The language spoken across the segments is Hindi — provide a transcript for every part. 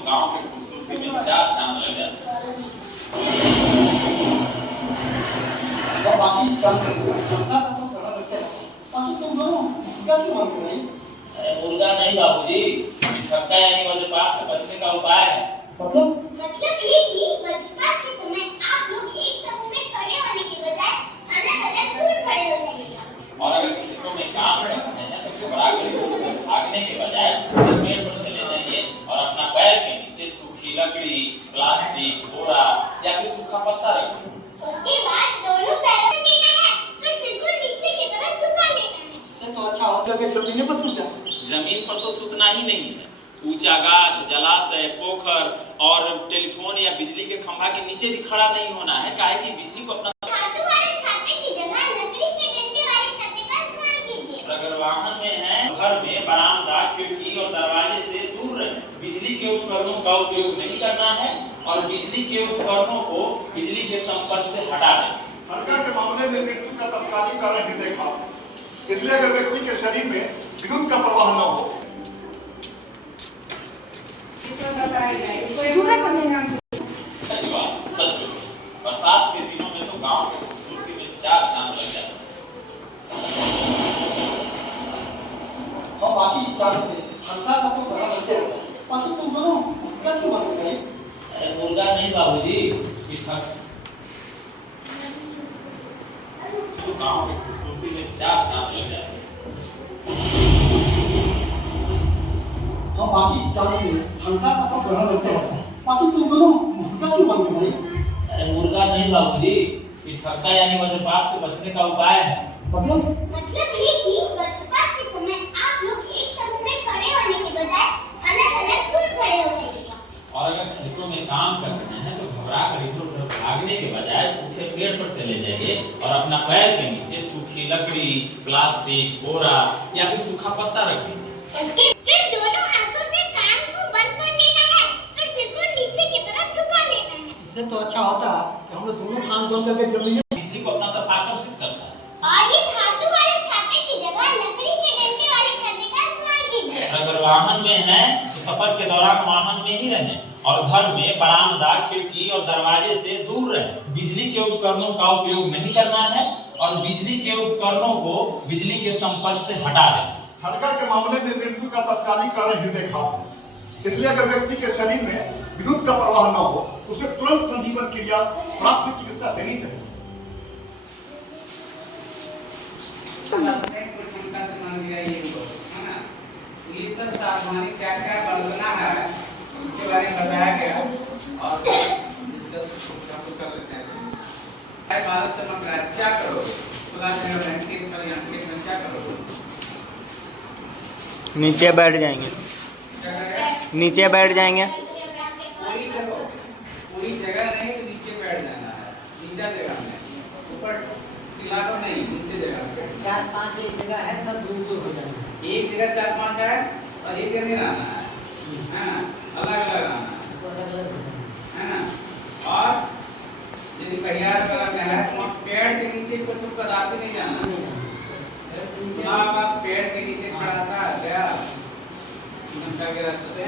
गांव के खूबसूरती में चार चांद लग जाते हैं। बाकी चलता का तो करा रखे बाकी तुम दोनों क्या क्यों मांग रहे हो? अरे मुर्गा नहीं बाबूजी, छक्का यानी वज्रपात से बचने का उपाय है। मतलब ये कि वज्रपात के समय आप लोग एक समूह में खड़े होने के बजाय अलग-अलग दूर खड़े हो जाइए। और अगर किसी को में काम कर रहे हैं तो घबरा कर भागने के बजाय सूखे पेड़ पर चले जाइए और अपना पैर के नीचे सूखी लकड़ी, प्लास्टिक, बोरा या फिर सूखा पत्ता रखिए। उसके बाद दोनों पैरों में लेना है, फिर सिर को नीचे की तरफ झुका लेना है। ये तो अच्छा हो गया कि जमीन पर सूख जाए। जमीन पर तो सूखना ही नहीं है, ऊंचा गाछ, जलाशय, पोखर और टेलीफोन या बिजली के खंभा के नीचे भी खड़ा नहीं होना है, काहे कि बिजली को अपना धातु वाले छाते की जगह लकड़ी के डंडे वाले छाते का इस्तेमाल कीजिए। अगर वाहन में है, घर में बरामदा, खिड़की और दरवाजे से दूर रहें। बिजली के उपकरणों का उपयोग नहीं करना है और बिजली के उपकरणों को बिजली के संपर्क से हटा दें। हत्या के मामले में मृत्यु का तत्कालिक कारण हृदय घात, इसलिए अगर व्यक्ति के शरीर में विद्युत का प्रवाह न हो बरसात के दिनों में तो गांव के खूबसूरती में चार चांद लग जाते हैं। और बाकी चलते हल्का का तो करा रखे बाकी तुम दोनों क्या क्यों मांग रहे हो? अरे मुर्गा नहीं बाबूजी, तो गांव के खूबसूरती में चार चांद लग जाते हैं। और बाकी चलते हल्का का तो करा रखे बाकी तुम दोनों क्या क्यों मांग रहे हो? अरे मुर्गा नहीं बाबूजी, छक्का यानी वज्रपात से बचने का उपाय है। मतलब ये कि वज्रपात के समय आप लोग एक समूह में खड़े होने के बजाय अलग-अलग दूर खड़े हो जाइए। और अगर खेतों में काम कर रहे हैं तो घबरा कर इधर उधर भागने के बजाय सूखे पेड़ पर चले जाइए और अपना पैर के नीचे सूखी लकड़ी, प्लास्टिक, बोरा या फिर सूखा पत्ता रख दीजिए। उसके फिर दोनों हाथों से कान को बंद कर लेना है, फिर सिर को नीचे की तरफ झुका लेना है। इससे तो अच्छा होता कि हम लोग दोनों कान बंद करके जमीन बिजली को अपना तरफ आकर्षित करता है। और ये धातु वाले छाते की जगह लकड़ी के डंडे वाले छाते का इस्तेमाल कीजिए। अगर वाहन में है तो सफर के दौरान वाहन में ही रहें और घर में बरामदा, खिड़की और दरवाजे से दूर रहें। बिजली के उपकरणों का उपयोग नहीं करना है और बिजली के उपकरणों को बिजली के संपर्क से हटा दें। हत्या के मामले में मृत्यु का तत्कालिक कारण हृदय घात, इसलिए अगर व्यक्ति के शरीर में विद्युत का प्रवाह न हो उसे तुरंत संजीवन क्रिया प्राथमिक चिकित्सा देनी चाहिए। ये सब सावधानी क्या क्या बरतना है उसके बारे में बताया गया और डिस्कस कर लेते हैं। भारत चमक रहा है, क्या करोगे? क्या करोगे? नीचे बैठ जाएंगे, नीचे बैठ जाएंगे। कोई जगह नहीं तो नीचे बैठ जाना है, नीचा जगह में, ऊपर टिला को नहीं, नीचे जगह पे। 4-5 एक जगह है सब दूर दूर हो जाएंगे। एक जगह 4-5 है और एक जगह नहीं रहना है ना, अलग अलग रहना है ना। और यदि पहिया सड़क है तो पेड़ के नीचे को तो कदापि नहीं जाना। आप पेड़ के नीचे खड़ा था क्या घंटा के रास्ते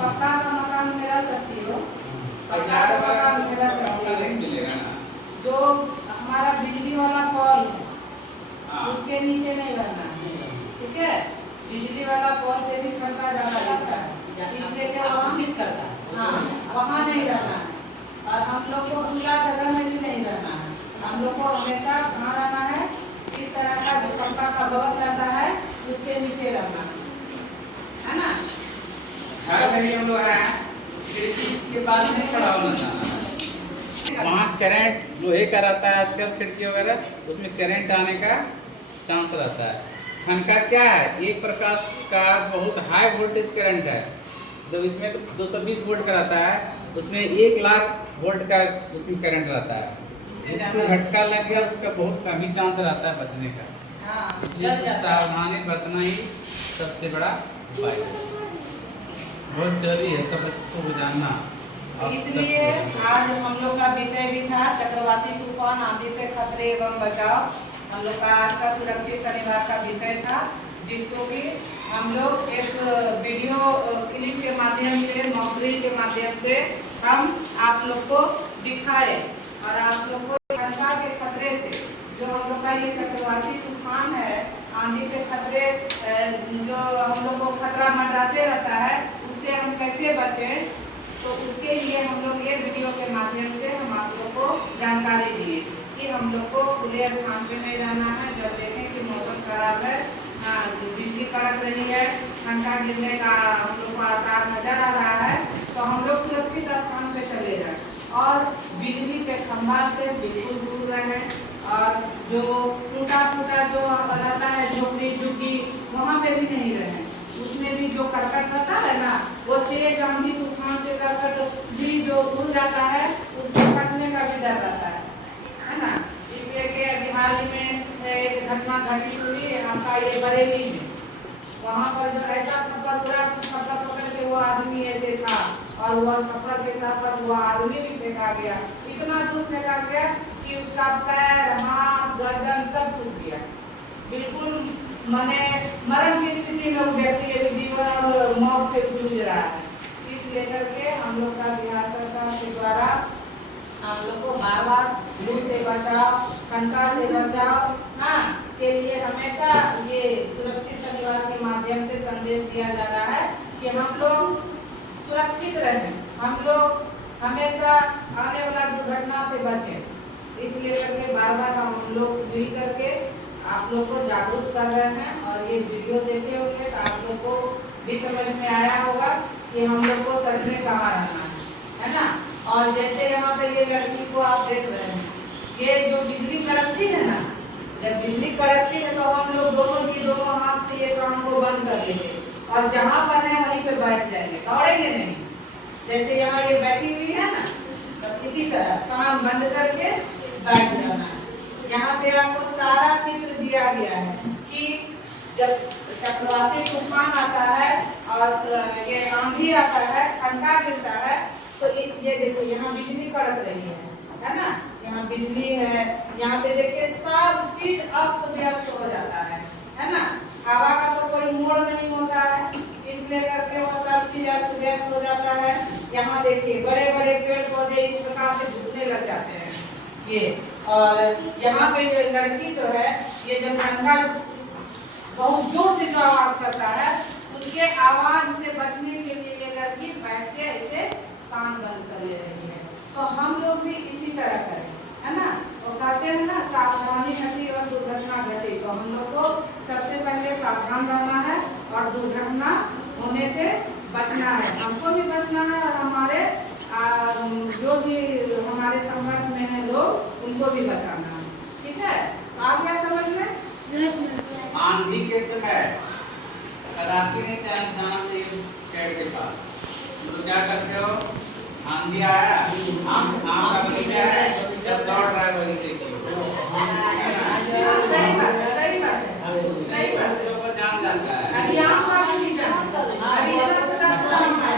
पक्का का मकान में रह सकती हो, पक्का का मकान में रह सकती हो। मिलेगा ना जो हमारा बिजली वाला पोल उसके नीचे नहीं रहना है, ठीक है? बिजली वाला पोल पे भी खतरा ज्यादा रहता है, इसलिए क्या वहाँ करता है, हाँ वहाँ नहीं रहना है। और हम लोग को खुला जगह में भी नहीं रहना है, हम लोग को हमेशा कहाँ रहना है, इस तरह का जो पक्का का ब्लॉक रहता है उसके नीचे रहना है ना। घर में भी हम लोग हैं खिड़की के पास नहीं खड़ा होना था, वहाँ करंट लोहे का रहता है आजकल खिड़की वगैरह, उसमें करंट आने का चांस रहता है। ठनका क्या है, एक प्रकार का बहुत हाई वोल्टेज करंट है, तो इसमें तो 220 वोल्ट का रहता है, उसमें 1 लाख वोल्ट का उसमें करंट रहता है। जिसको झटका लग गया उसका बहुत कम ही चांस रहता है बचने का। इसलिए सावधानी बरतना ही सबसे बड़ा उपाय है, बहुत जरूरी है सब को जानना। इसलिए आज हम लोग का विषय भी था चक्रवाती तूफान आदि से खतरे एवं बचाव, हम लोग का आज का सुरक्षित शनिवार का विषय था, जिसको कि हम लोग एक वीडियो क्लिप के माध्यम से, मॉक-ड्रिल के माध्यम से हम आप लोग को दिखाए और आप लोग को खतरा के खतरे से, जो हम लोग का ये चक्रवाती तूफान है, आंधी से खतरे जो हम लोग को खतरा मंडराते रहता है, उससे हम कैसे बचें, तो उसके लिए हम लोग ये वीडियो के माध्यम से हम आप लोग को जानकारी दिए कि हम लोग को खुले स्थान पे नहीं रहना है। जब देखें कि मौसम खराब है, बिजली कड़क रही है, ठंडा गिरने का हम लोग को आसार नजर आ रहा है, तो हम लोग सुरक्षित स्थान पे चले जाएं और बिजली के खंभा से बिल्कुल दूर रहें। और जो टूटा फूटा जो रहता है झोपड़ी झुग्गी, वहाँ पे भी नहीं रहें। उसमें भी जो करकट रहता है ना, वो तेज आंधी तूफान से करकट भी जो उड़ जाता है, उससे फटने का भी डर रहता है ना। इसलिए कि बिहार में एक घटना घटित हुई आपका ये बरेली में, वहाँ पर जो ऐसा छप्पर पूरा छप्पर पकड़ के वो आदमी ऐसे था और वह छप्पर के साथ साथ वो आदमी भी फेंका गया, इतना दूर फेंका गया कि उसका पैर, हाथ, गर्दन सब टूट गया। बिल्कुल माने मरण की स्थिति में वो व्यक्ति अभी जीवन और मौत से जूझ रहा है। इस लेकर के हम लोग का बिहार सरकार के द्वारा आप लोग को बार-बार लू से बचाओ, ठंडा से बचाओ, हाँ, के लिए हमेशा ये सुरक्षित शनिवार के माध्यम से संदेश दिया जा रहा है कि हम लोग सुरक्षित रहें, हम लोग हमेशा आने वाला दुर्घटना से बचें। इसलिए करके बार-बार हम लोग मिल करके आप लोग को जागरूक कर रहे हैं और ये वीडियो देखे होंगे तो आप लोग को भी समझ में आया होगा कि हम लोग को सच में कहाँ रहना है ना। और जैसे यहाँ पे ये लड़की को आप देख रहे हैं, ये जो बिजली कड़कती है ना, जब बिजली कड़कती है तो हम लोग दोनों हाथ से ये काम को बंद कर देंगे और जहाँ पर है वहीं पे बैठ जाएंगे, दौड़ेंगे नहीं। जैसे यहाँ ये बैठी हुई है ना, बस इसी तरह काम बंद करके बैठ जाना है। यहाँ पे आपको सारा चित्र दिया गया है कि जब चक्रवाती तूफान आता है और ये आंधी आता है, ठंडा गिरता है, तो ये देखो यहाँ बिजली कड़क रही है ना, यहाँ बिजली है, यहाँ पे देखिए सब चीज अस्त व्यस्त हो जाता है ना। हवा का तो कोई मोड़ नहीं होता है, इसलिए करके वो सब चीज अस्त व्यस्त हो जाता है। यहाँ देखिए बड़े बड़े पेड़ पौधे इस प्रकार से झुकने लग जाते हैं ये। और यहाँ पे ये लड़की जो है, ये जब ठंडा बहुत जोर से जो आवाज करता है, उसके आवाज से बचने के लिए ये लड़की बैठ के ऐसे कान बंद कर ले रही है। तो हम लोग भी इसी तरह करें, है ना। वो कहते हैं ना, सावधानी घटी और दुर्घटना घटी, तो हम लोग को सबसे पहले सावधान रहना है और दुर्घटना होने से बचना है। हमको भी बचना है और हमारे जो भी हमारे संपर्क में है लोग, उनको भी बचाना है। ठीक है, तो आ गया समझ में। आंधी के समय कदापि नहीं जाना चाहिए पेड़ के पास। तो क्या करते हो, आंधी आया, आम का बगीचा है, सब दौड़ रहा है बगीचे की, सही बात है, सही बात है, सही बात है। लोगों को जान जाता है। अभी आम का बगीचा, अभी इतना छोटा छोटा आम है,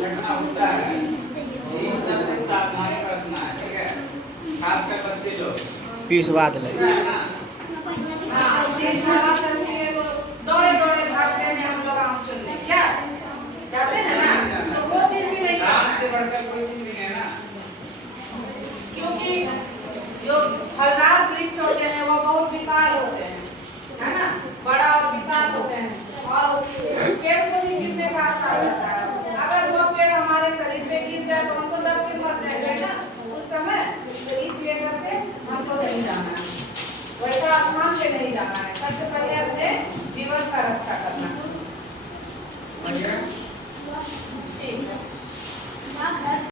घटना होता है, इस तरह से सावधानी बरतना है। ठीक है, खासकर बच्चे लोग बात लगे दौड़े दौड़े भागते हैं हम लोग आम चुनने, क्या जाते हैं ना, तो वो चीज भी नहीं से बढ़कर कोई चीज नहीं है ना। क्योंकि जो फलदार वृक्ष होते हैं वो बहुत विशाल होते हैं, है ना, बड़ा और विशाल होते हैं और पेड़ को भी गिरने का आसार रहता है। अगर वो पेड़ हमारे शरीर पे गिर जाए तो हमको दब के मर जाएंगे ना उस समय। तो इसलिए करके हमको नहीं जाना है, वैसा आसमान पे नहीं जाना है। सबसे पहले